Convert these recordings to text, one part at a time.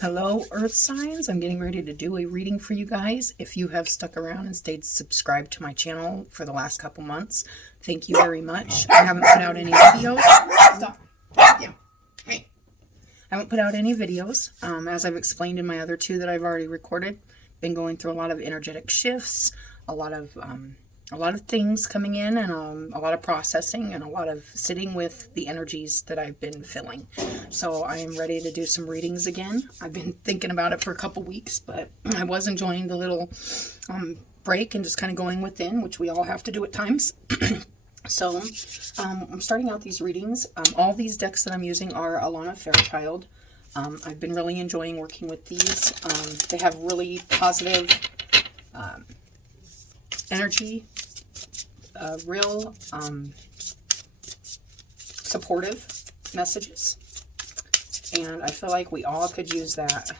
Hello, Earth signs. I'm getting ready to do a reading for you guys. If you have stuck around and stayed subscribed to my channel for the last couple months, thank you very much. I haven't put out any videos. Stop. Yeah. Hey. I haven't put out any videos. As I've explained in my other two that I've already recorded, been going through a lot of energetic shifts, a lot of things coming in, and a lot of processing, and a lot of sitting with the energies that I've been feeling. So I am ready to do some readings again. I've been thinking about it for a couple weeks, but I was enjoying the little break and just kind of going within, which we all have to do at times. So I'm starting out these readings. All these decks that I'm using are Alana Fairchild. I've been really enjoying working with these. They have really positive energy, real supportive messages, and I feel like we all could use that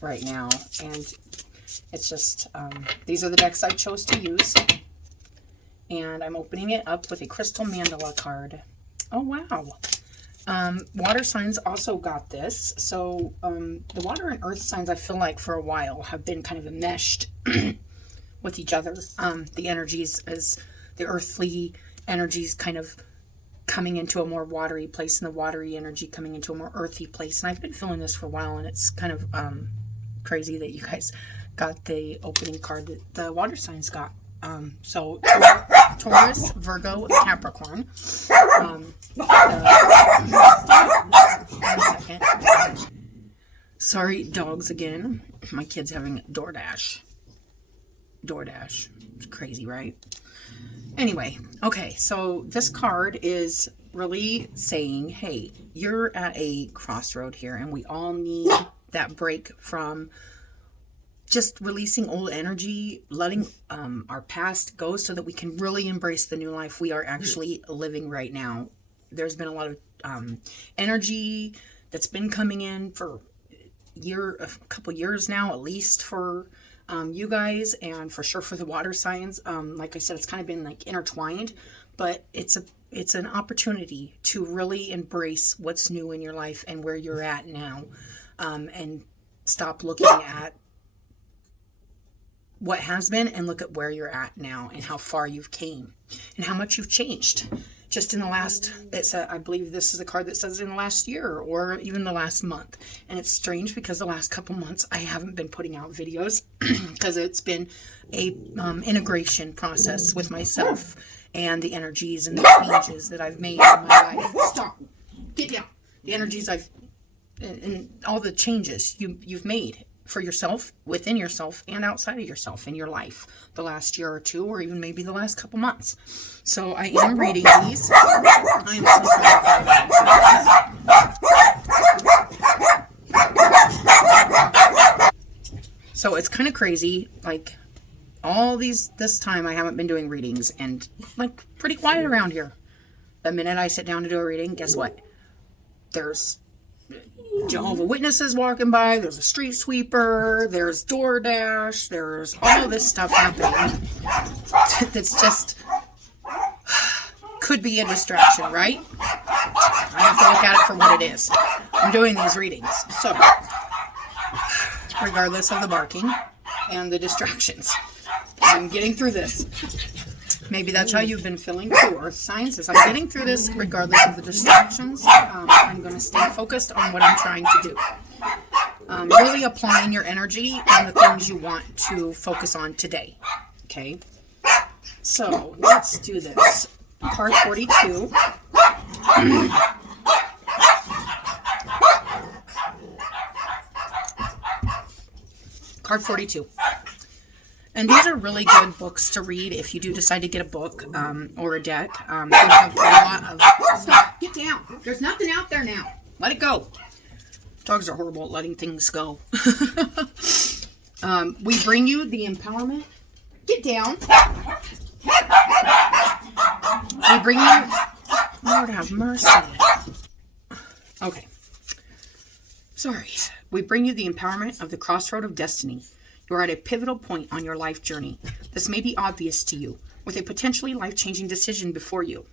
right now. And it's just these are the decks I chose to use, and I'm opening it up with a crystal mandala card. Oh wow. Water signs also got this. So the water and earth signs, I feel like for a while have been kind of enmeshed with each other. The energies, as the earthly energies kind of coming into a more watery place, and the watery energy coming into a more earthy place. And I've been feeling this for a while, and it's kind of crazy that you guys got the opening card that the water signs got. So Taurus, Virgo, and Capricorn. One second. Sorry, dogs again. My kid's having DoorDash. It's crazy, right? Anyway, okay, so this card is really saying, hey, you're at a crossroad here, and we all need that break from just releasing old energy, letting our past go so that we can really embrace the new life we are actually living right now. There's been a lot of energy that's been coming in for a couple years now, at least for you guys, and for sure for the water signs. Like I said, it's kind of been like intertwined, but it's an opportunity to really embrace what's new in your life and where you're at now, and stop looking at what has been and look at where you're at now and how far you've came and how much you've changed just in the last, I believe this is a card that says in the last year or even the last month. And it's strange because the last couple months I haven't been putting out videos because it's been a integration process with myself and the energies and the changes that I've made in my life. Stop. Get down. The energies and all the changes you've made for yourself, within yourself, and outside of yourself in your life the last year or two, or even maybe the last couple months. So I am reading these. I am so sorry. So it's kind of crazy, like this time I haven't been doing readings, and like pretty quiet around here. The minute I sit down to do a reading, guess what? There's Jehovah Witnesses walking by, there's a street sweeper, there's DoorDash, there's all this stuff happening that's just could be a distraction, right? I have to look at it for what it is. I'm doing these readings, so regardless of the barking and the distractions, I'm getting through this. Maybe that's how you've been feeling too, Earth signs, as I'm getting through this regardless of the distractions. I'm going to stay focused on what I'm trying to do. Really applying your energy on the things you want to focus on today. Okay? So, let's do this. Card 42. Card 42. And these are really good books to read if you do decide to get a book or a deck. They have a lot of... Stop! Get down! There's nothing out there now. Let it go. Dogs are horrible at letting things go. We bring you the empowerment. Get down. We bring you... Lord have mercy. Okay. Sorry. We bring you the empowerment of the crossroad of destiny. You're at a pivotal point on your life journey. This may be obvious to you, with a potentially life-changing decision before you.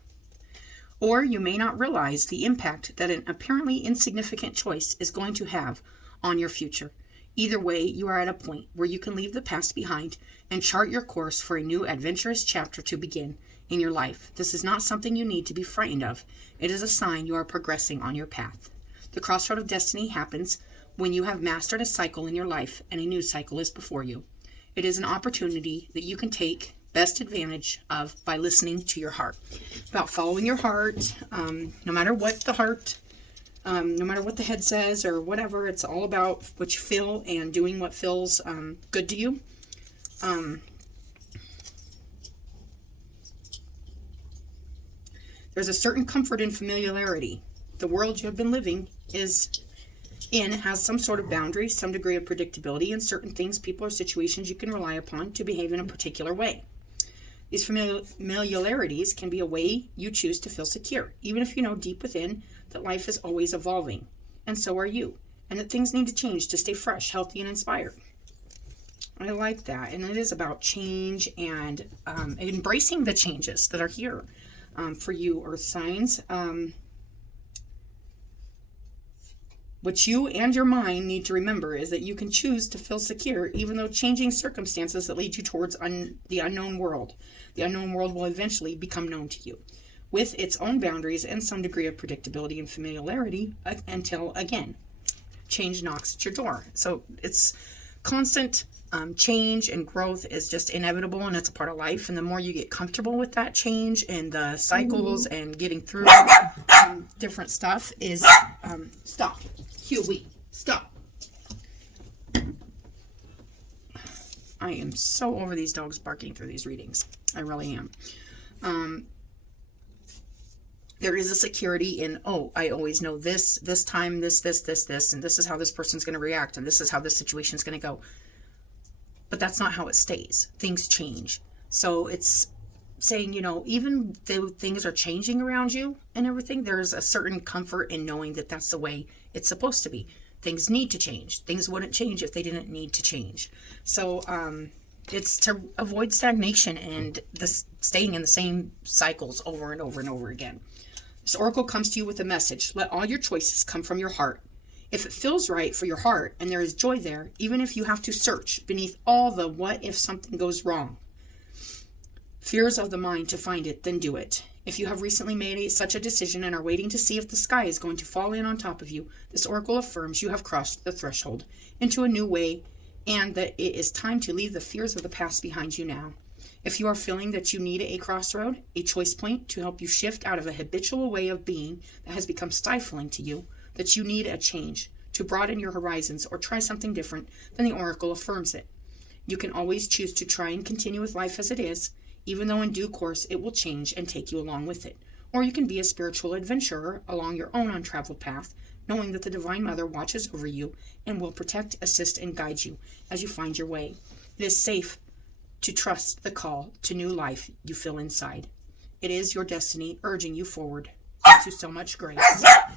Or you may not realize the impact that an apparently insignificant choice is going to have on your future. Either way, you are at a point where you can leave the past behind and chart your course for a new adventurous chapter to begin in your life. This is not something you need to be frightened of. It is a sign you are progressing on your path. The crossroad of destiny happens when you have mastered a cycle in your life and a new cycle is before you. It is an opportunity that you can take best advantage of by listening to your heart. About following your heart, no matter what the heart, no matter what the head says or whatever, it's all about what you feel and doing what feels good to you. There's a certain comfort in familiarity. The world you have been living has some sort of boundary, some degree of predictability, and certain things, people, or situations you can rely upon to behave in a particular way. These familiarities can be a way you choose to feel secure, even if you know deep within that life is always evolving, and so are you, and that things need to change to stay fresh, healthy, and inspired. I like that, and it is about change and embracing the changes that are here for you, Earth signs. What you and your mind need to remember is that you can choose to feel secure even though changing circumstances that lead you towards the unknown world. The unknown world will eventually become known to you, with its own boundaries and some degree of predictability and familiarity until, again, change knocks at your door. So it's constant change, and growth is just inevitable, and it's a part of life. And the more you get comfortable with that change and the cycles and getting through different stuff is... Stop. Huey, stop. I am so over these dogs barking through these readings. I really am. There is a security in, I always know this time, this, and this is how this person's going to react, and this is how this situation's going to go. But that's not how it stays. Things change. So it's saying, even though things are changing around you and everything, there's a certain comfort in knowing that that's the way it's supposed to be. Things need to change. Things wouldn't change if they didn't need to change. So it's to avoid stagnation and staying in the same cycles over and over and over again. This oracle comes to you with a message. Let all your choices come from your heart. If it feels right for your heart and there is joy there, even if you have to search beneath all the what if something goes wrong, fears of the mind to find it, then do it. If you have recently made such a decision and are waiting to see if the sky is going to fall in on top of you, this oracle affirms you have crossed the threshold into a new way and that it is time to leave the fears of the past behind you now. If you are feeling that you need a crossroad, a choice point to help you shift out of a habitual way of being that has become stifling to you, that you need a change to broaden your horizons or try something different, then the oracle affirms it. You can always choose to try and continue with life as it is, even though in due course it will change and take you along with it. Or you can be a spiritual adventurer along your own untraveled path, knowing that the Divine Mother watches over you and will protect, assist, and guide you as you find your way. It is safe to trust the call to new life you feel inside. It is your destiny urging you forward to so much grace.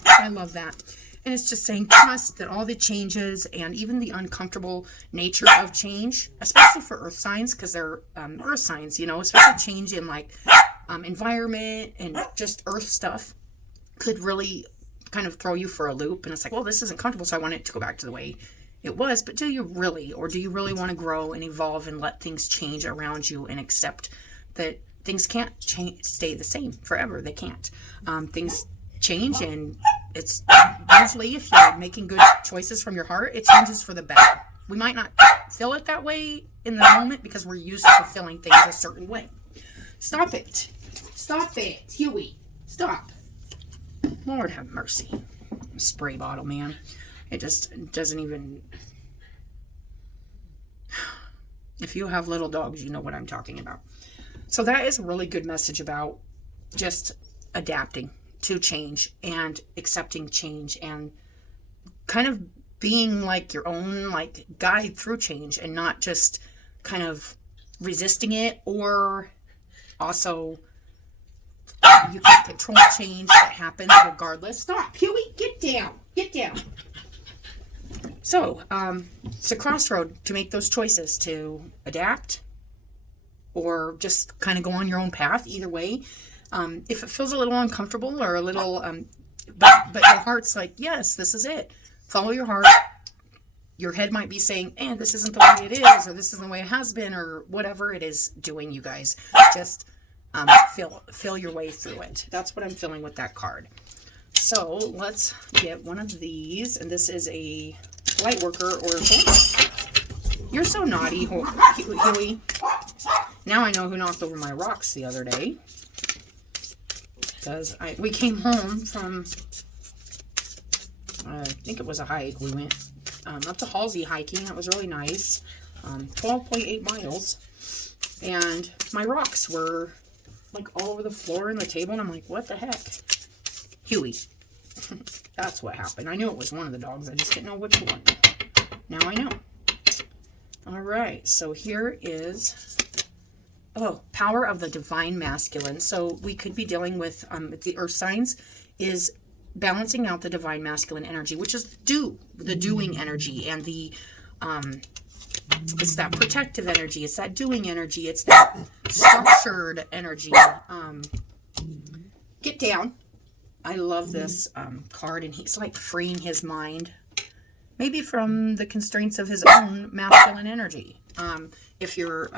I love that. And it's just saying, trust that all the changes and even the uncomfortable nature of change, especially for earth signs, because they're earth signs, especially change in environment and just earth stuff could really kind of throw you for a loop. And it's like, well, this isn't comfortable, so I want it to go back to the way it was. But do you really want to grow and evolve and let things change around you and accept that things can't stay the same forever? They can't. Things change, and it's usually, if you're making good choices from your heart, it changes for the better. We might not feel it that way in the moment because we're used to feeling things a certain way. Stop it, Huey, stop. Lord have mercy. Spray bottle, man. It just doesn't even... If you have little dogs, you know what I'm talking about. So that is a really good message about just adapting to change and accepting change and kind of being like your own guide through change and not just kind of resisting it, or also you can control change that happens regardless. Stop, Huey, get down. So it's a crossroad to make those choices to adapt or just kind of go on your own path. Either way, if it feels a little uncomfortable or a little, but your heart's like, yes, this is it. Follow your heart. your head might be saying, this isn't the way it is, or this isn't the way it has been, or whatever it is doing, you guys. Just feel your way through it. That's what I'm feeling with that card. So let's get one of these, and this is a light worker oracle. You're so naughty, Huey. Now I know who knocked over my rocks the other day. Because we came home from, I think it was a hike. We went up to Halsey hiking. That was really nice. 12.8 miles. And my rocks were like all over the floor and the table. And I'm like, what the heck? Huey. That's what happened. I knew it was one of the dogs. I just didn't know which one. Now I know. All right. So here is, power of the divine masculine. So we could be dealing with the earth signs is balancing out the divine masculine energy, which is the doing energy, and the it's that protective energy, it's that doing energy, it's that structured energy. Get down. I love this card, and he's like freeing his mind, maybe from the constraints of his own masculine energy. If you're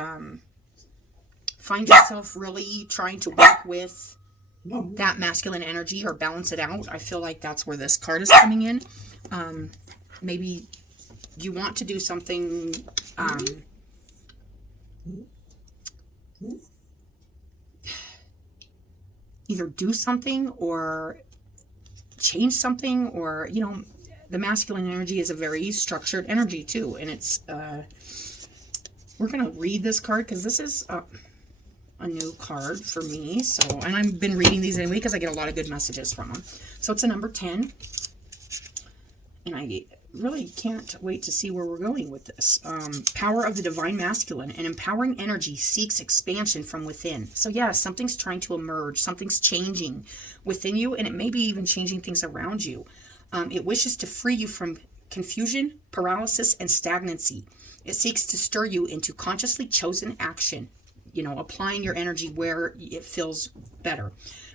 find yourself really trying to work with that masculine energy or balance it out, I feel like that's where this card is coming in. Maybe you want to do something either do something or change something, or the masculine energy is a very structured energy too, and it's we're gonna read this card because this is a new card for me. So, and I've been reading these anyway because I get a lot of good messages from them. So it's a number 10. And I really can't wait to see where we're going with this. Power of the divine masculine. An empowering energy seeks expansion from within. So yeah, something's trying to emerge. Something's changing within you, and it may be even changing things around you. It wishes to free you from confusion, paralysis, and stagnancy. It seeks to stir you into consciously chosen action. Applying your energy where it feels better.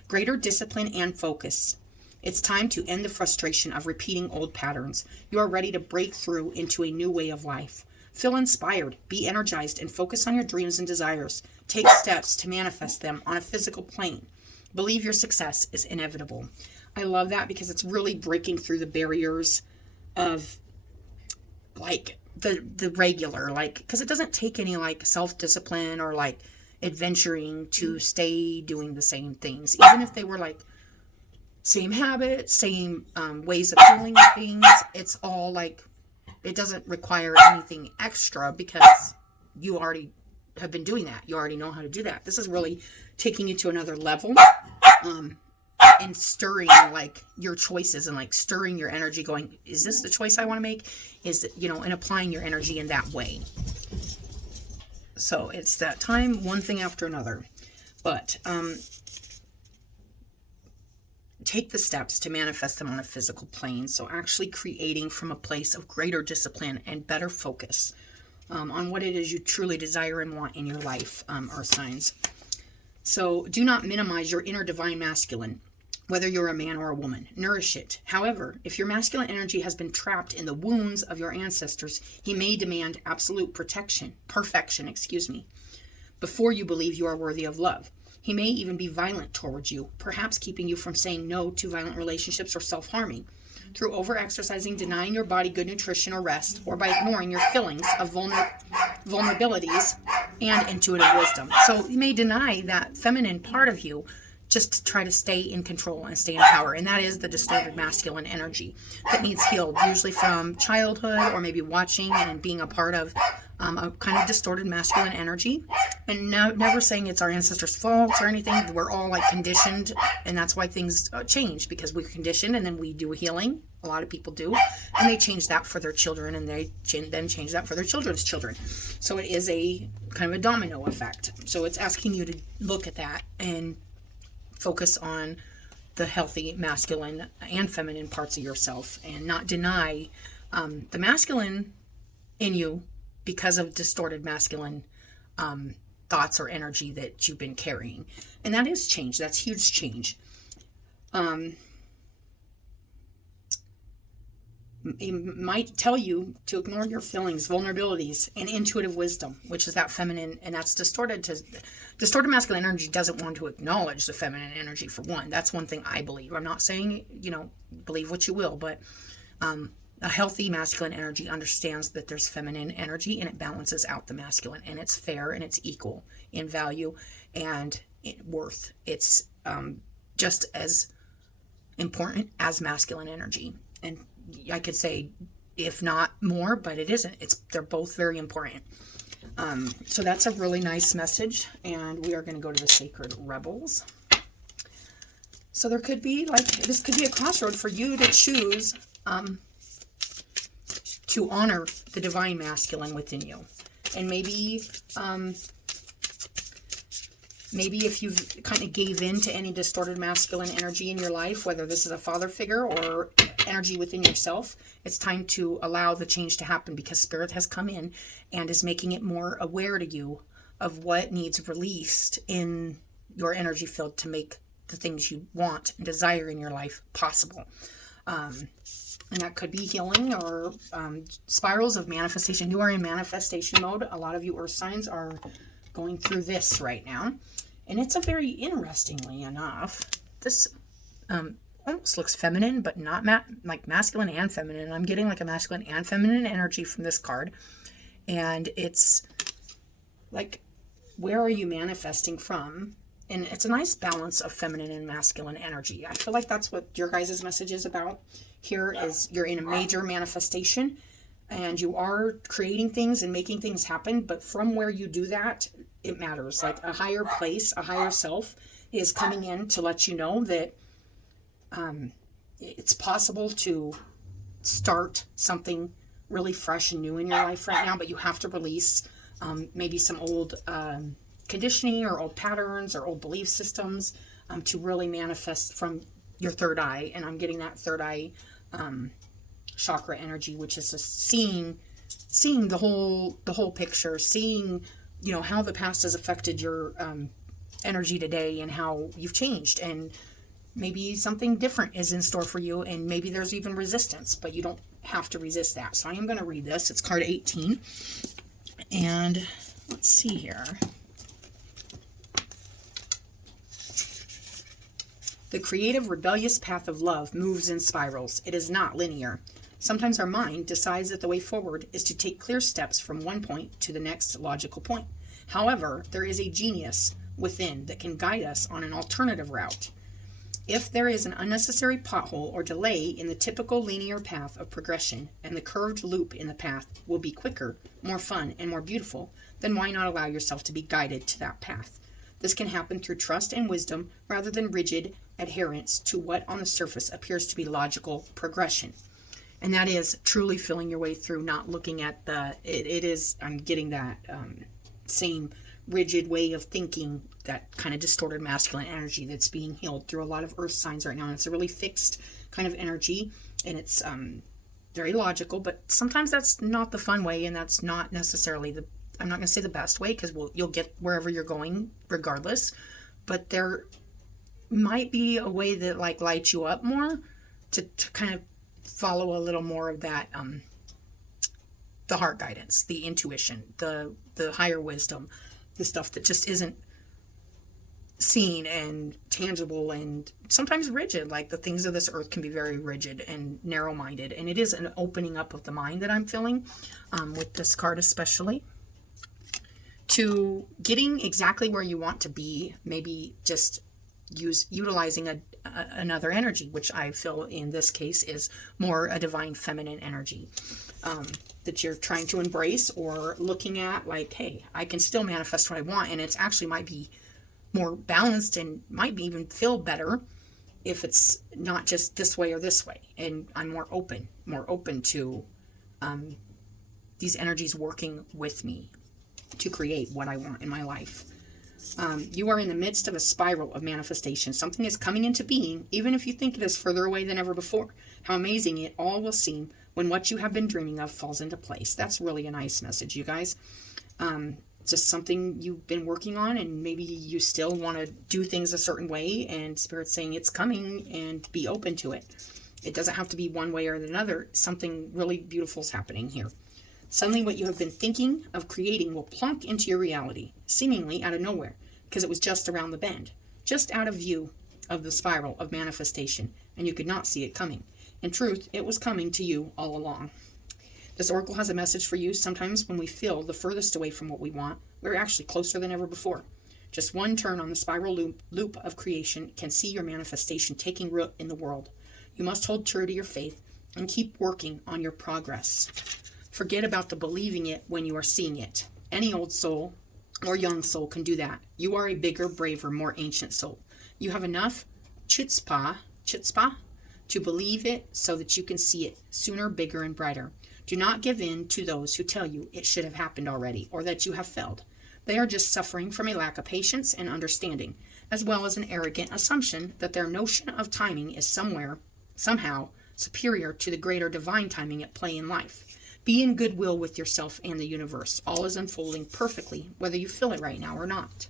Greater discipline and focus. It's time to end the frustration of repeating old patterns. You are ready to break through into a new way of life. Feel inspired, be energized, and focus on your dreams and desires. Take steps to manifest them on a physical plane. Believe your success is inevitable. I love that because it's really breaking through the barriers of like the regular, because it doesn't take any self-discipline or adventuring to stay doing the same things, even if they were same habits, same ways of doing things. It's all it doesn't require anything extra because you already have been doing that. You already know how to do that. This is really taking you to another level, and stirring your choices and stirring your energy, going, is this the choice I want to make? Is it, and applying your energy in that way. So it's that time, one thing after another. But take the steps to manifest them on a physical plane. So actually creating from a place of greater discipline and better focus on what it is you truly desire and want in your life, earth signs. So do not minimize your inner divine masculine, whether you're a man or a woman. Nourish it. However, if your masculine energy has been trapped in the wounds of your ancestors, he may demand absolute perfection, before you believe you are worthy of love. He may even be violent towards you, perhaps keeping you from saying no to violent relationships or self-harming. Through overexercising, denying your body good nutrition or rest, or by ignoring your feelings of vulnerabilities and intuitive wisdom. So you may deny that feminine part of you just to try to stay in control and stay in power. And that is the distorted masculine energy that needs healed, usually from childhood or maybe watching and being a part of a kind of distorted masculine energy. And never saying it's our ancestors' fault or anything. We're all conditioned, and that's why things change, because we're conditioned and then we do healing. A lot of people do, and they change that for their children, and they then change that for their children's children. So it is a kind of a domino effect. So it's asking you to look at that and focus on the healthy masculine and feminine parts of yourself, and not deny the masculine in you because of distorted masculine thoughts or energy that you've been carrying. And that is change. That's huge change. it might tell you to ignore your feelings, vulnerabilities, and intuitive wisdom, which is that feminine, and that's distorted masculine energy doesn't want to acknowledge the feminine energy, for one. That's one thing I believe. I'm not saying, believe what you will, but a healthy masculine energy understands that there's feminine energy and it balances out the masculine, and it's fair and it's equal in value and worth. It's just as important as masculine energy. And I could say, if not more, but it isn't. They're both very important. So that's a really nice message. And we are going to go to the Sacred Rebels. So there could be, this could be a crossroad for you to choose to honor the divine masculine within you. And maybe if you've kind of gave in to any distorted masculine energy in your life, whether this is a father figure or energy within yourself, it's time to allow the change to happen, because Spirit has come in and is making it more aware to you of what needs released in your energy field to make the things you want and desire in your life possible. And that could be healing or spirals of manifestation. You are in manifestation mode. A lot of you earth signs are going through this right now. And it's a very, interestingly enough, this almost looks feminine, but not like masculine and feminine. I'm getting like a masculine and feminine energy from this card. And it's like, where are you manifesting from? And it's a nice balance of feminine and masculine energy. I feel like that's what your guys' message is about. Here is you're in a major manifestation and you are creating things and making things happen. But from where you do that, it matters. Like a higher place, a higher self is coming in to let you know that it's possible to start something really fresh and new in your life right now. But you have to release maybe some old conditioning or old patterns or old belief systems to really manifest from your third eye. And I'm getting that third eye chakra energy, which is just seeing the whole picture, seeing how the past has affected your energy today and how you've changed, and maybe something different is in store for you, and maybe there's even resistance, but you don't have to resist that. So I am going to read this. It's card 18, and let's see here. The creative, rebellious path of love moves in spirals. It is not linear. Sometimes our mind decides that the way forward is to take clear steps from one point to the next logical point. However, there is a genius within that can guide us on an alternative route. If there is an unnecessary pothole or delay in the typical linear path of progression, and the curved loop in the path will be quicker, more fun, and more beautiful, then why not allow yourself to be guided to that path? This can happen through trust and wisdom rather than rigid adherence to what on the surface appears to be logical progression. And that is truly feeling your way through, not looking at I'm getting that same rigid way of thinking, that kind of distorted masculine energy that's being healed through a lot of earth signs right now. And it's a really fixed kind of energy, and it's very logical, but sometimes that's not the fun way, and that's not necessarily I'm not going to say the best way, because you'll get wherever you're going regardless, but there might be a way that lights you up more to kind of follow a little more of that, the heart guidance, the intuition, the higher wisdom, the stuff that just isn't seen and tangible and sometimes rigid. Like the things of this earth can be very rigid and narrow-minded, and it is an opening up of the mind that I'm feeling with this card, especially to getting exactly where you want to be. Maybe just utilizing another energy, which I feel in this case is more a divine feminine energy that you're trying to embrace, or looking at like, hey, I can still manifest what I want, and it's actually might be more balanced and might be even feel better if it's not just this way or this way. And I'm more open to these energies working with me to create what I want in my life. You are in the midst of a spiral of manifestation. Something is coming into being, even if you think it is further away than ever before. How amazing it all will seem when what you have been dreaming of falls into place. That's really a nice message, you guys. Just something you've been working on, and maybe you still want to do things a certain way, and Spirit's saying it's coming, and be open to it. It doesn't have to be one way or another. Something really beautiful is happening here. Suddenly what you have been thinking of creating will plunk into your reality, seemingly out of nowhere, because it was just around the bend, just out of view of the spiral of manifestation, and you could not see it coming. In truth, it was coming to you all along. This oracle has a message for you. Sometimes when we feel the furthest away from what we want, we're actually closer than ever before. Just one turn on the spiral loop of creation can see your manifestation taking root in the world. You must hold true to your faith and keep working on your progress. Forget about the believing it when you are seeing it. Any old soul or young soul can do that. You are a bigger, braver, more ancient soul. You have enough chutzpah to believe it so that you can see it sooner, bigger, and brighter. Do not give in to those who tell you it should have happened already or that you have failed. They are just suffering from a lack of patience and understanding, as well as an arrogant assumption that their notion of timing is somehow superior to the greater divine timing at play in life. Be in goodwill with yourself and the universe. All is unfolding perfectly, whether you feel it right now or not.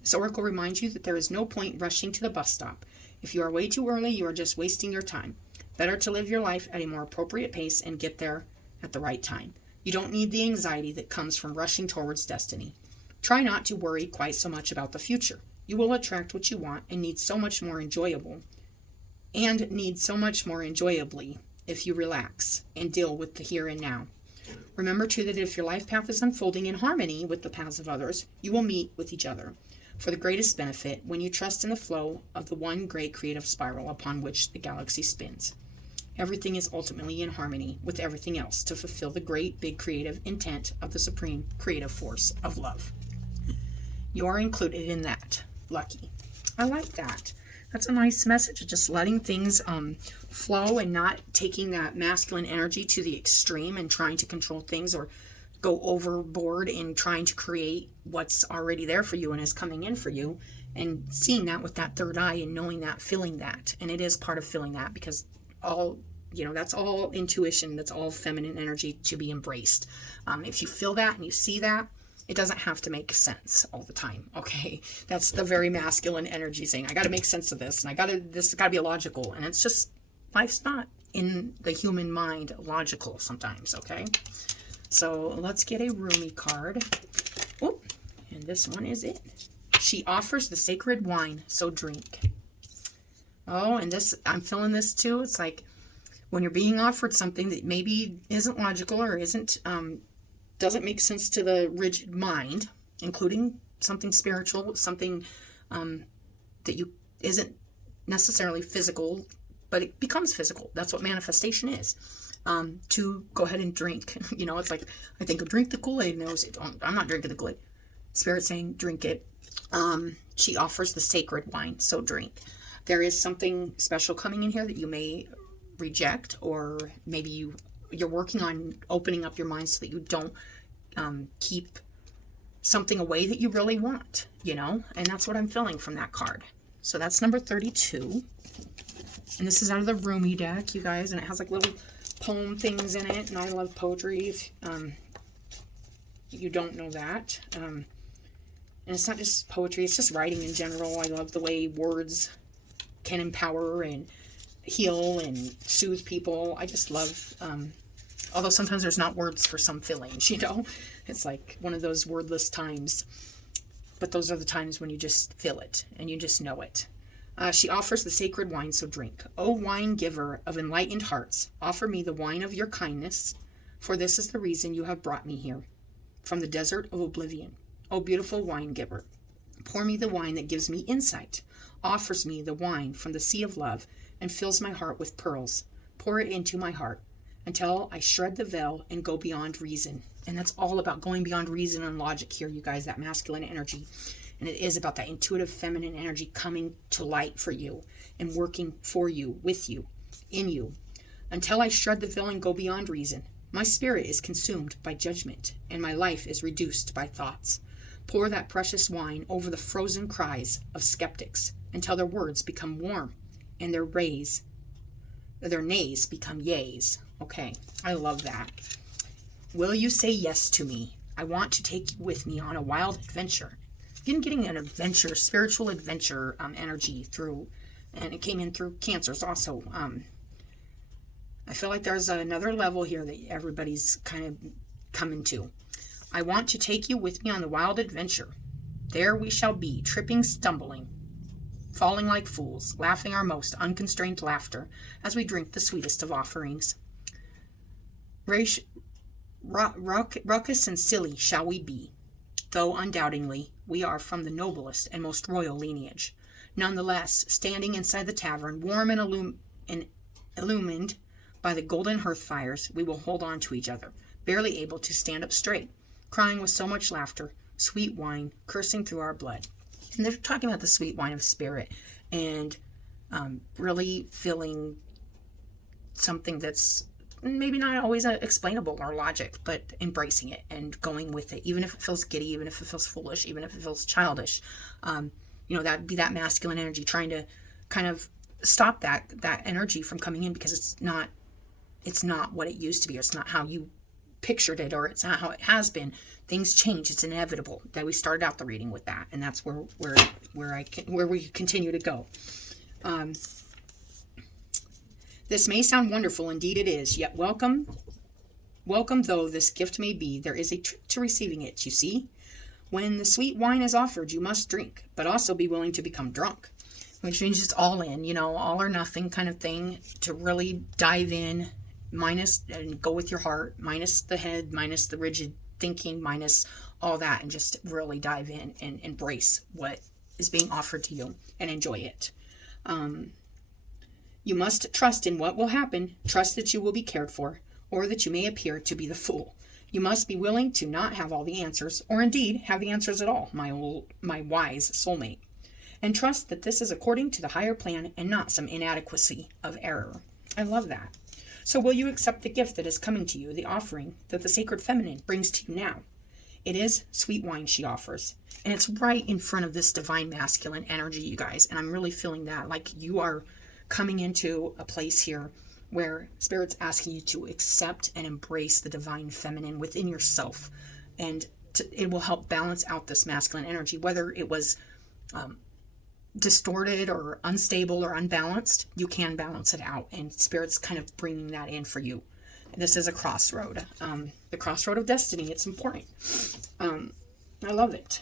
This oracle reminds you that there is no point rushing to the bus stop. If you are way too early, you are just wasting your time. Better to live your life at a more appropriate pace and get there at the right time. You don't need the anxiety that comes from rushing towards destiny. Try not to worry quite so much about the future. You will attract what you want and need so much more enjoyably if you relax and deal with the here and now. Remember too that if your life path is unfolding in harmony with the paths of others, you will meet with each other for the greatest benefit when you trust in the flow of the one great creative spiral upon which the galaxy spins. Everything is ultimately in harmony with everything else to fulfill the great big creative intent of the supreme creative force of love. You are included in that. Lucky. I like that. That's a nice message, just letting things flow and not taking that masculine energy to the extreme and trying to control things or go overboard in trying to create what's already there for you and is coming in for you, and seeing that with that third eye and knowing that, feeling that. And it is part of feeling that, because that's all intuition, that's all feminine energy to be embraced. If you feel that and you see that, it doesn't have to make sense all the time, okay? That's the very masculine energy saying, I got to make sense of this, and this has got to be logical. And it's just, life's not in the human mind logical sometimes, okay? So let's get a Rumi card. Oh, and this one is it. She offers the sacred wine, so drink. Oh, and this, I'm feeling this too. It's like when you're being offered something that maybe isn't logical or doesn't make sense to the rigid mind, including something spiritual, something that isn't necessarily physical, but it becomes physical. That's what manifestation is. To go ahead and drink. It's like, I think, drink the Kool-Aid. And I'm not drinking the Kool-Aid. Spirit saying, drink it. She offers the sacred wine, so drink. There is something special coming in here that you may reject, or maybe you're working on opening up your mind so that you don't keep something away that you really want, and that's what I'm feeling from that card. So that's number 32. And this is out of the Rumi deck, you guys, and it has like little poem things in it, and I love poetry, if you don't know that. And it's not just poetry, it's just writing in general. I love the way words can empower and heal and soothe people. I just love, although sometimes there's not words for some feelings, it's like one of those wordless times, but those are the times when you just feel it and you just know it. She offers the sacred wine, so drink. O wine giver of enlightened hearts, offer me the wine of your kindness, for this is the reason you have brought me here, from the desert of oblivion. O beautiful wine giver, pour me the wine that gives me insight, offers me the wine from the sea of love, and fills my heart with pearls. Pour it into my heart until I shred the veil and go beyond reason. And that's all about going beyond reason and logic here, you guys, that masculine energy. And it is about that intuitive feminine energy coming to light for you and working for you, with you, in you. Until I shred the veil and go beyond reason, my spirit is consumed by judgment, and my life is reduced by thoughts. Pour that precious wine over the frozen cries of skeptics until their words become warm and their nays become yays. Okay, I love that. Will you say yes to me? I want to take you with me on a wild adventure. You're getting an adventure, spiritual adventure energy through, and it came in through Cancers also. I feel like there's another level here that everybody's kind of coming to. I want to take you with me on the wild adventure. There we shall be, tripping, stumbling, falling like fools, laughing our most unconstrained laughter as we drink the sweetest of offerings. Raucous and silly shall we be, though undoubtingly we are from the noblest and most royal lineage. Nonetheless, standing inside the tavern, warm and illumined by the golden hearth fires, we will hold on to each other, barely able to stand up straight, crying with so much laughter, sweet wine coursing through our blood. And they're talking about the sweet wine of spirit, and really feeling something that's maybe not always explainable or logic, but embracing it and going with it, even if it feels giddy, even if it feels foolish, even if it feels childish. That'd be that masculine energy, trying to kind of stop that energy from coming in, because it's not what it used to be, or it's not how you pictured it, or it's not how it has been. Things change. It's inevitable. That we started out the reading with that, and that's where we continue to go. This may sound wonderful, indeed it is, yet welcome though this gift may be, there is a trick to receiving it, you see. When the sweet wine is offered, you must drink, but also be willing to become drunk, which means it's all in, all or nothing kind of thing, to really dive in, and go with your heart, minus the head, minus the rigid thinking, minus all that, and just really dive in and embrace what is being offered to you and enjoy it. You must trust in what will happen, trust that you will be cared for, or that you may appear to be the fool. You must be willing to not have all the answers, or indeed have the answers at all, my wise soulmate. And trust that this is according to the higher plan and not some inadequacy of error. I love that. So will you accept the gift that is coming to you, the offering that the sacred feminine brings to you now? It is sweet wine she offers. And it's right in front of this divine masculine energy, you guys. And I'm really feeling that, like you are coming into a place here where Spirit's asking you to accept and embrace the divine feminine within yourself. And it will help balance out this masculine energy, whether it was distorted or unstable or unbalanced. You can balance it out, and Spirit's kind of bringing that in for you. This is a crossroad, the crossroad of destiny. It's important. I love it.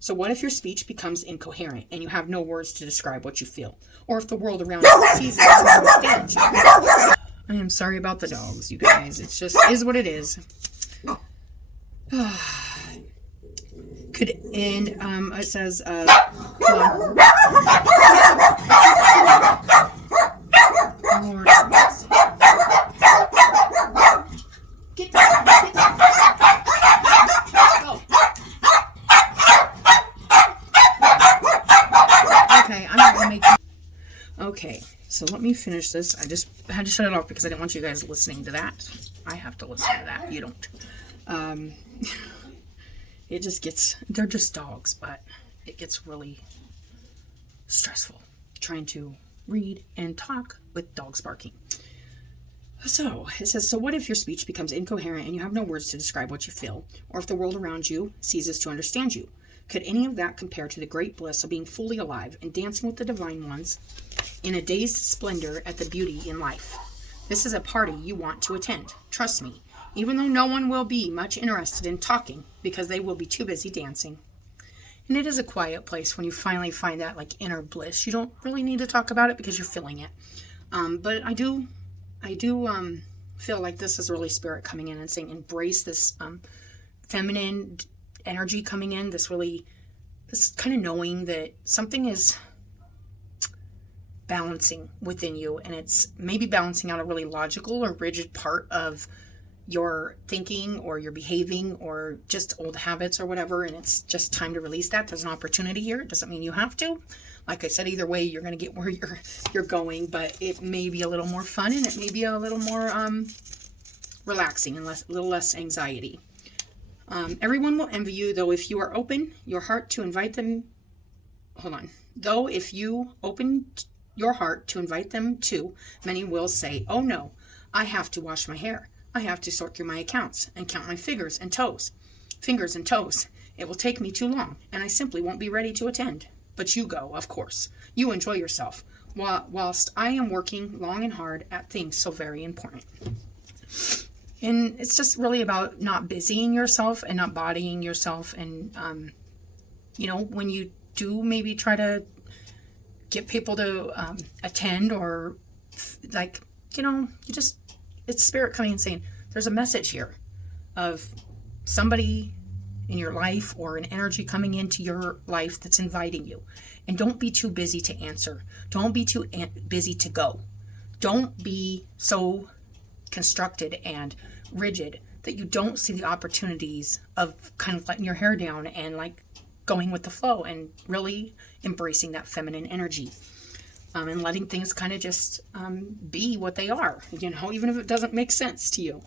So what if your speech becomes incoherent and you have no words to describe what you feel? Or if the world around you sees it and understands you? I am sorry about the dogs, you guys. It just is what it is. It says, hold on. Lord, get down. Go. Okay, I'm not gonna make. Okay, so let me finish this. I just had to shut it off because I didn't want you guys listening to that. I have to listen to that. You don't. It just gets. They're just dogs, but it gets really stressful trying to read and talk with dogs barking. So it says, so what if your speech becomes incoherent and you have no words to describe what you feel, or if the world around you ceases to understand you? Could any of that compare to the great bliss of being fully alive and dancing with the divine ones in a dazed splendor at the beauty in life? This is a party you want to attend. Trust me, even though no one will be much interested in talking because they will be too busy dancing. And it is a quiet place when you finally find that like inner bliss. You don't really need to talk about it because you're feeling it. But I do feel like this is really Spirit coming in and saying, embrace this feminine energy coming in, this kind of knowing that something is balancing within you, and it's maybe balancing out a really logical or rigid part of your thinking or your behaving or just old habits or whatever, and it's just time to release that. There's an opportunity here. It doesn't mean you have to. Like I said, either way, you're going to get where you're going, but it may be a little more fun, and it may be a little more relaxing and a little less anxiety. Everyone will envy you, though if you are open your heart to invite them, though if you open your heart to invite them too, many will say, oh no, I have to wash my hair. I have to sort through my accounts and count my fingers and toes. It will take me too long, and I simply won't be ready to attend. But you go, of course. You enjoy yourself. whilst I am working long and hard at things so very important. And it's just really about not busying yourself and not bodying yourself. And, you know, when you do maybe try to get people to attend, or like, you know, you just, it's spirit coming and saying, there's a message here of somebody in your life or an energy coming into your life that's inviting you. And don't be too busy to answer. Don't be too busy to go. Don't be so constructed and rigid that you don't see the opportunities of kind of letting your hair down and like going with the flow and really embracing that feminine energy, and letting things kind of just be what they are, you know, even if it doesn't make sense to you.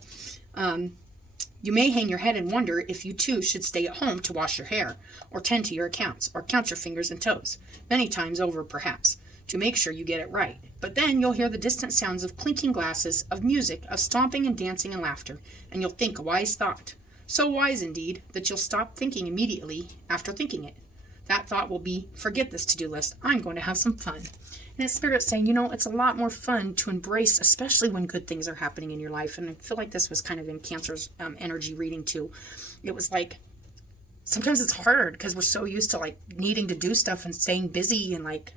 You may hang your head and wonder if you too should stay at home to wash your hair, or tend to your accounts, or count your fingers and toes, many times over perhaps, to make sure you get it right. But then you'll hear the distant sounds of clinking glasses, of music, of stomping and dancing and laughter, and you'll think a wise thought. So wise, indeed, that you'll stop thinking immediately after thinking it. That thought will be, forget this to-do list, I'm going to have some fun. And it's Spirit saying, you know, it's a lot more fun to embrace, especially when good things are happening in your life. And I feel like this was kind of in Cancer's energy reading too. It was like, sometimes it's hard because we're so used to like needing to do stuff and staying busy, and like,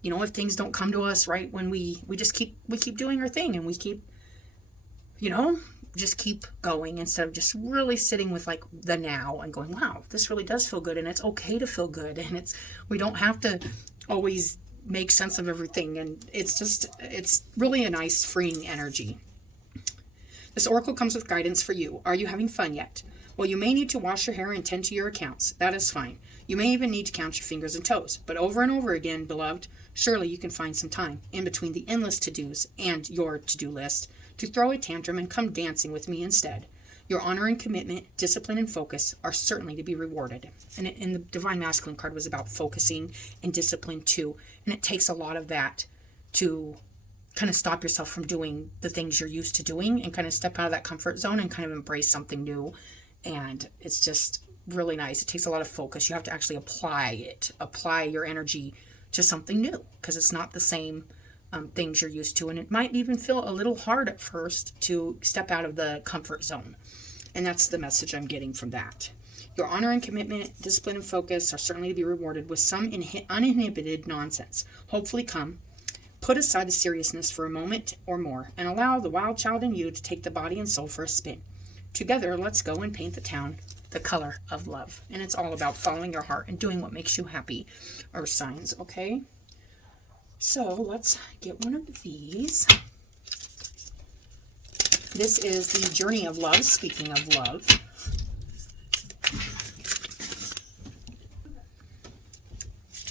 you know, if things don't come to us right when we keep doing our thing, and we keep, you know, just keep going instead of just really sitting with like the now and going, wow, this really does feel good, and it's okay to feel good, and we don't have to always make sense of everything, and it's really a nice freeing energy. This oracle comes with guidance for you. Are you having fun yet? Well, you may need to wash your hair and tend to your accounts. That is fine. You may even need to count your fingers and toes. But over and over again, beloved, surely you can find some time in between the endless to-dos and your to-do list to throw a tantrum and come dancing with me instead. Your honor and commitment, discipline and focus are certainly to be rewarded. And the Divine Masculine card was about focusing and discipline too. And it takes a lot of that to kind of stop yourself from doing the things you're used to doing, and kind of step out of that comfort zone and kind of embrace something new. And it's just really nice. It takes a lot of focus. You have to actually apply your energy to something new, because it's not the same things you're used to. And it might even feel a little hard at first to step out of the comfort zone. And that's the message I'm getting from that. Your honor and commitment, discipline and focus are certainly to be rewarded with some uninhibited nonsense. Hopefully come. Put aside the seriousness for a moment or more, and allow the wild child in you to take the body and soul for a spin. Together, let's go and paint the town the color of love. And it's all about following your heart and doing what makes you happy, Earth signs, okay? So let's get one of these. This is the Journey of Love, speaking of love.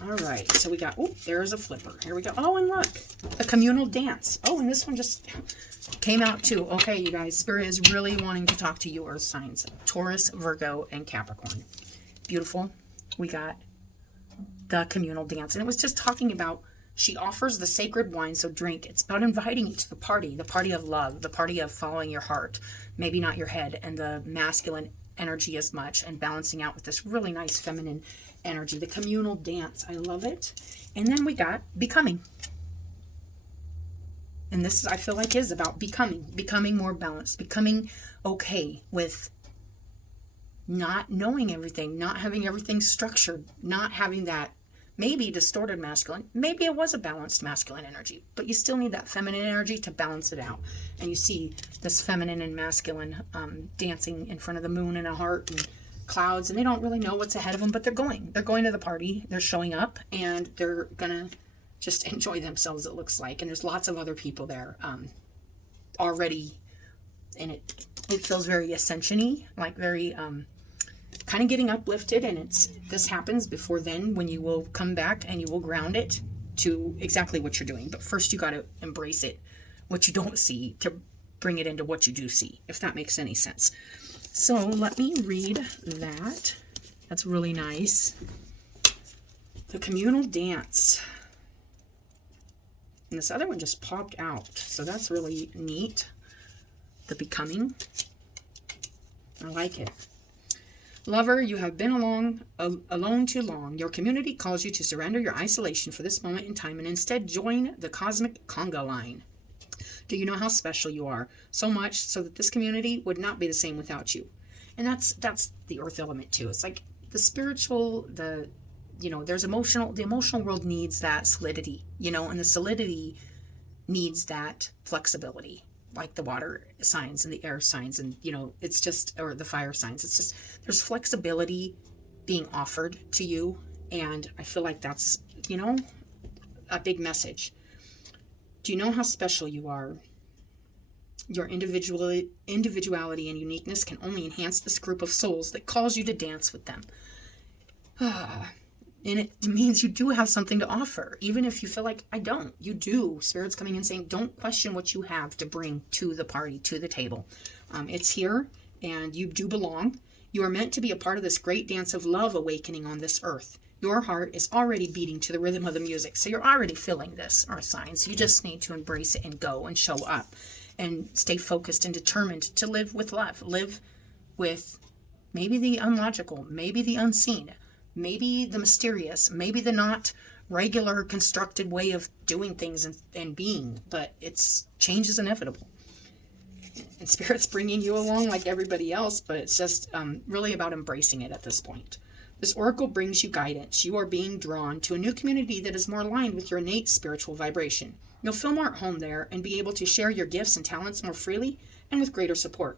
All right, so we got, oh, there's a flipper. Here we go. Oh, and look, a communal dance. Oh, and this one just came out too. Okay, you guys, Spirit is really wanting to talk to you, Earth signs, Taurus, Virgo, and Capricorn. Beautiful. We got the communal dance, and it was just talking about, she offers the sacred wine, so drink. It's about inviting you to the party of love, the party of following your heart, maybe not your head, and the masculine energy as much, and balancing out with this really nice feminine energy, the communal dance. I love it. And then we got becoming. And this, I feel like, is about becoming more balanced, becoming okay with not knowing everything, not having everything structured, not having that maybe distorted masculine. Maybe it was a balanced masculine energy, but you still need that feminine energy to balance it out. And you see this feminine and masculine dancing in front of the moon and a heart and clouds, and they don't really know what's ahead of them, but they're going to the party. They're showing up, and they're gonna just enjoy themselves, it looks like. And there's lots of other people there already, and it feels very ascension-y, like very kind of getting uplifted. And this happens before then, when you will come back and you will ground it to exactly what you're doing. But first you got to embrace it, what you don't see, to bring it into what you do see, if that makes any sense. So let me read that. That's really nice. The communal dance. And this other one just popped out, so that's really neat. The becoming. I like it. Lover, you have been alone too long. Your community calls you to surrender your isolation for this moment in time and instead join the cosmic conga line. Do you know how special you are? So much so that this community would not be the same without you. And that's the earth element too. It's like the spiritual, there's the emotional world needs that solidity, and the solidity needs that flexibility, like the water signs and the air signs, and it's just, or the fire signs. It's just, there's flexibility being offered to you, and I feel like that's a big message. Do you know how special you are? Your individuality and uniqueness can only enhance this group of souls that calls you to dance with them. And it means you do have something to offer, even if you feel like I don't. You do. Spirit's coming in saying, don't question what you have to bring to the party, to the table. It's here, and you do belong. You are meant to be a part of this great dance of love awakening on this earth. Your heart is already beating to the rhythm of the music, so you're already feeling this, earth signs. You just need to embrace it and go and show up and stay focused and determined to live with love. Live with maybe the unlogical, maybe the unseen, maybe the mysterious, maybe the not regular constructed way of doing things and being, but change is inevitable. And Spirit's bringing you along like everybody else, but it's just really about embracing it at this point. This oracle brings you guidance. You are being drawn to a new community that is more aligned with your innate spiritual vibration. You'll feel more at home there and be able to share your gifts and talents more freely and with greater support.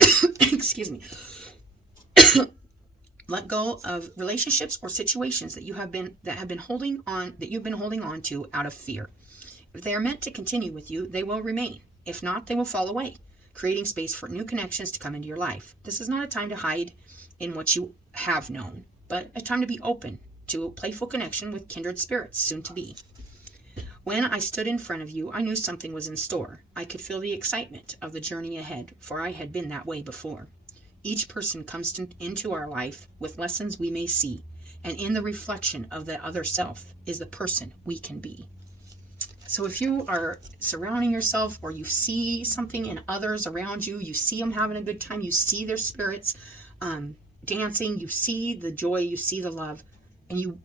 Excuse me. Let go of relationships or situations that you've been holding on to out of fear. If they are meant to continue with you, they will remain. If not, they will fall away, creating space for new connections to come into your life. This is not a time to hide in what you have known, but a time to be open to a playful connection with kindred spirits, soon to be. When I stood in front of you, I knew something was in store. I could feel the excitement of the journey ahead, for I had been that way before. Each person comes into our life with lessons we may see, and in the reflection of that other self is the person we can be. So if you are surrounding yourself, or you see something in others around you, you see them having a good time, you see their spirits dancing, you see the joy, you see the love, and you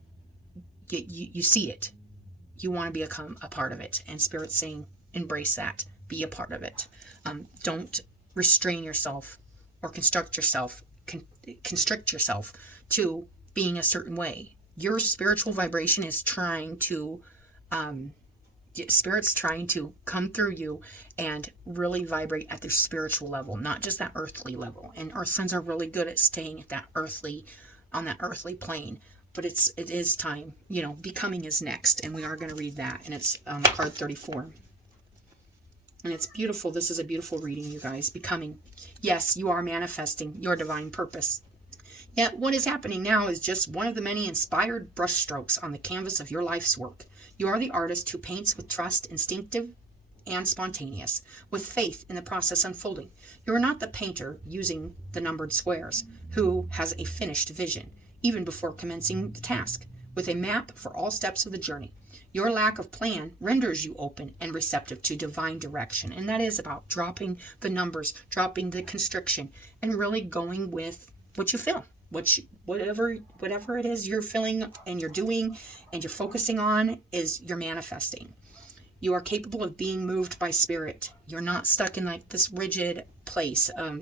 see it. You want to become a part of it. And Spirit's saying, embrace that. Be a part of it. Don't restrain yourself or constrict yourself to being a certain way. Your spiritual vibration is trying to, Spirit's trying to come through you and really vibrate at their spiritual level, not just that earthly level. And earth signs are really good at staying at on that earthly plane. But it is time, becoming is next. And we are going to read that. And it's card 34. And it's beautiful. This is a beautiful reading, you guys. Becoming. Yes, you are manifesting your divine purpose. Yet what is happening now is just one of the many inspired brushstrokes on the canvas of your life's work. You are the artist who paints with trust, instinctive and spontaneous, with faith in the process unfolding. You are not the painter using the numbered squares, who has a finished vision, even before commencing the task, with a map for all steps of the journey. Your lack of plan renders you open and receptive to divine direction. And that is about dropping the numbers, dropping the constriction, and really going with what you feel. Whatever it is you're feeling and you're doing and you're focusing on is you're manifesting. You are capable of being moved by Spirit. You're not stuck in like this rigid place. I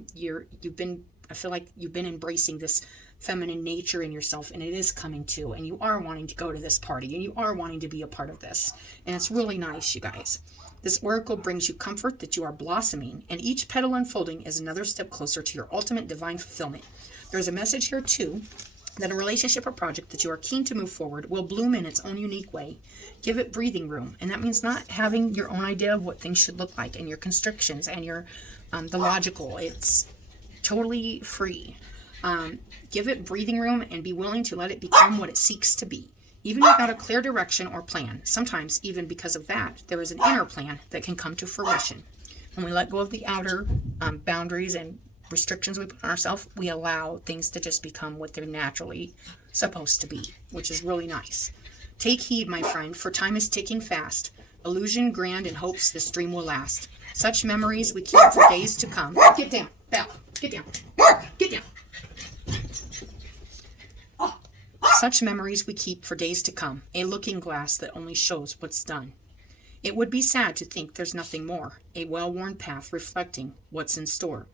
feel like you've been embracing this feminine nature in yourself, and it is coming to, and you are wanting to go to this party, and you are wanting to be a part of this, and it's really nice, you guys. This oracle brings you comfort that you are blossoming, and each petal unfolding is another step closer to your ultimate divine fulfillment. There's a message here too, that a relationship or project that you are keen to move forward will bloom in its own unique way. Give it breathing room, and that means not having your own idea of what things should look like, and your constrictions, and your the logical. It's totally free. Give it breathing room and be willing to let it become what it seeks to be, even without a clear direction or plan. Sometimes, even because of that, there is an inner plan that can come to fruition. When we let go of the outer boundaries and restrictions we put on ourselves, we allow things to just become what they're naturally supposed to be, which is really nice. Take heed, my friend, for time is ticking fast. Illusion grand and hopes this dream will last. Such memories we keep for days to come. Get down, Belle. Get down. Get down. Such memories we keep for days to come, a looking glass that only shows what's done. It would be sad to think there's nothing more, a well-worn path reflecting what's in store.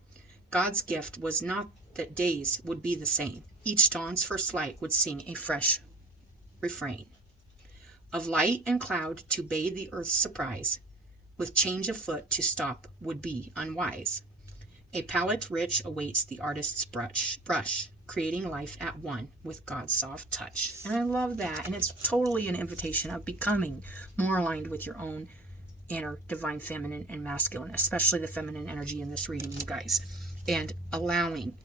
God's gift was not that days would be the same. Each dawn's first light would sing a fresh refrain. Of light and cloud to bathe the earth's surprise, with change afoot to stop would be unwise. A palette rich awaits the artist's brush, creating life at one with God's soft touch. And I love that. And it's totally an invitation of becoming more aligned with your own inner divine feminine and masculine, especially the feminine energy in this reading, you guys. And allowing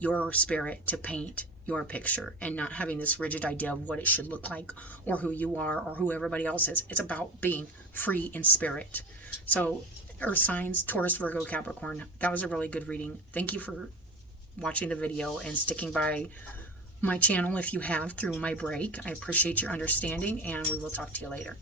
your spirit to paint your picture and not having this rigid idea of what it should look like or who you are or who everybody else is. It's about being free in spirit. So Earth signs, Taurus, Virgo, Capricorn, that was a really good reading. Thank you for watching the video and sticking by my channel if you have through my break. I appreciate your understanding, and we will talk to you later.